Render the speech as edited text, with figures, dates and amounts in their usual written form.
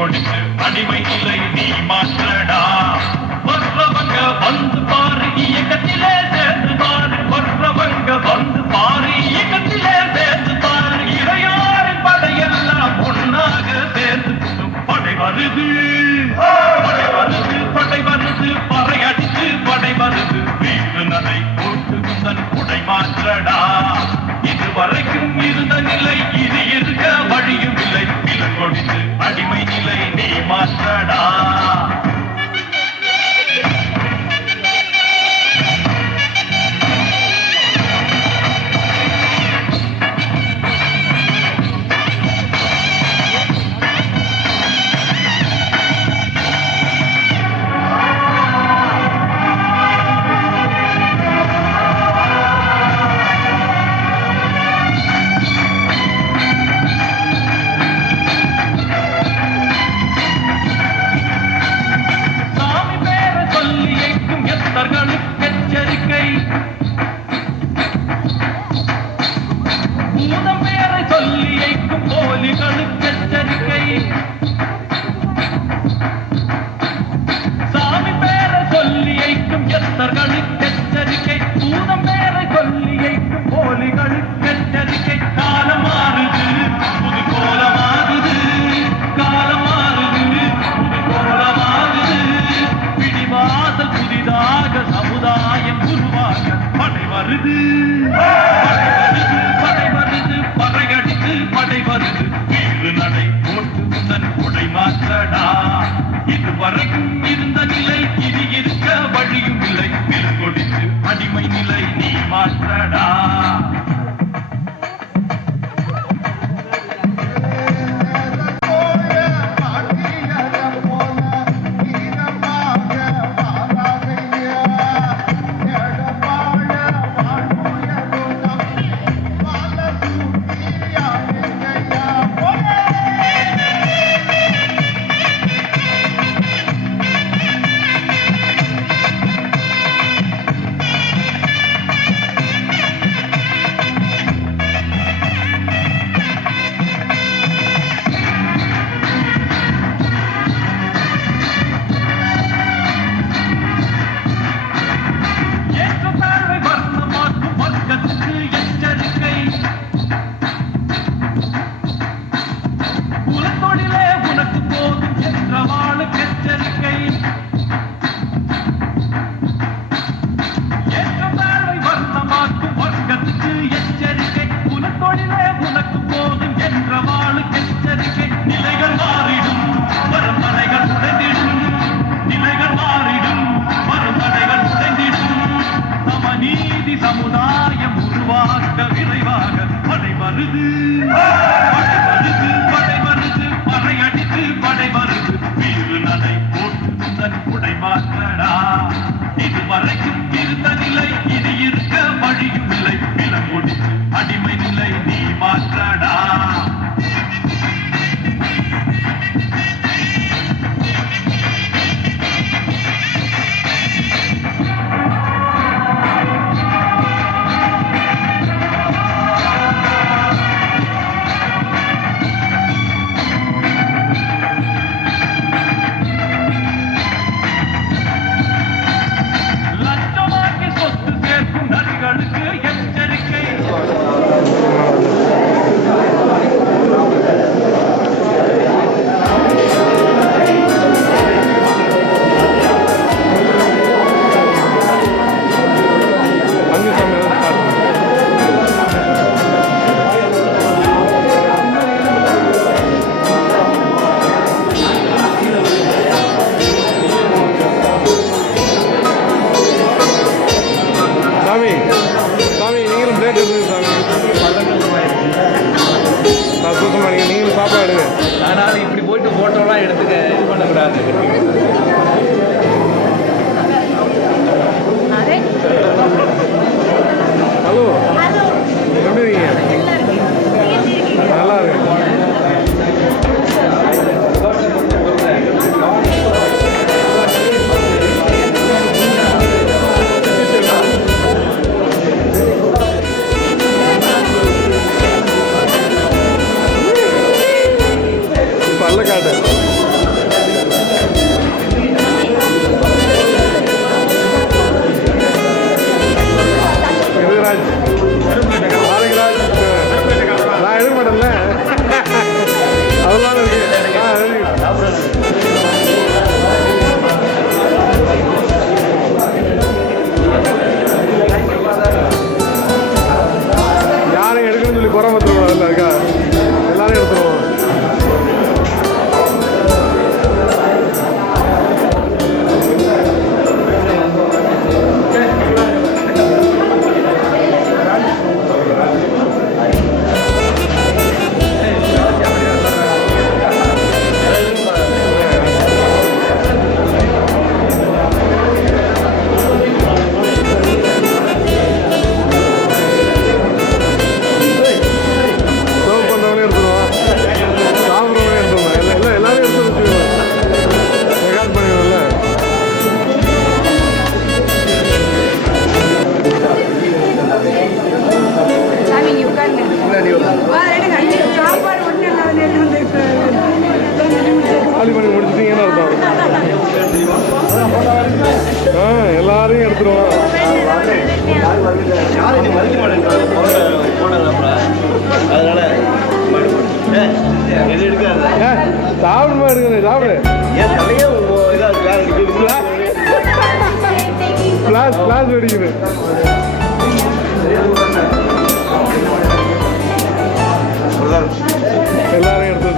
கொடுத்து அடிமை நிலை நீ மாற்றடா. வர்றவங்க வந்து பாரு இயக்கத்திலே சேர்ந்து பாரு, வர்றவங்க வந்து பாரு இயக்கத்திலே சேர்ந்து பாரு. இறையாரின் படையெல்லாம் ஒன்னாக சேர்ந்து படை வருது, படை வருது, படை வருது, பறையடித்து படை வருது. வீட்டு நடை போட்டு தன் குடை மாற்றடா. இதுவரைக்கும் இருந்த நிலை இது இருக்க வழியும் இல்லை. நிலம் கொடுத்து அடிமை நிலை நீ மாற்றடா. இதுவரைக்கும் இருந்த நிலை இது இருக்க வழியும் இல்லை. நிலம் கொடுத்து அடிமை நிலை நீ மாற்றடா. சமுதாயம் உருவாக்க விரைவாக படை வருது, படை வருது, படை வருது, பறையடித்து படை வருது. வீறு நடை போட்டு தன் குடை மாற்றடா. இதுவரைக்கும் இருந்த நிலை இது இருக்க வழியும் இல்லை. நிலம் கொடுத்து அடிமை நிலை நீ மாற்றடா. நீங்களும் பாப்பா எடுங்க. ஆனால் இப்படி போயிட்டு போட்டோலாம் எடுத்துக்க இது பண்ணக்கூடாது. ஹலோ, எப்படி இருக்கீங்க? நல்லா இருக்கு. பல்ல காட்டு. எது எடுக்காத சாப்பிடுமா எடுக்கணும் சாப்பிடு என் தலையே இதாக வேற அடிக்குது கிளாஸ் வெடிக்குது எல்லாரும் எடுத்து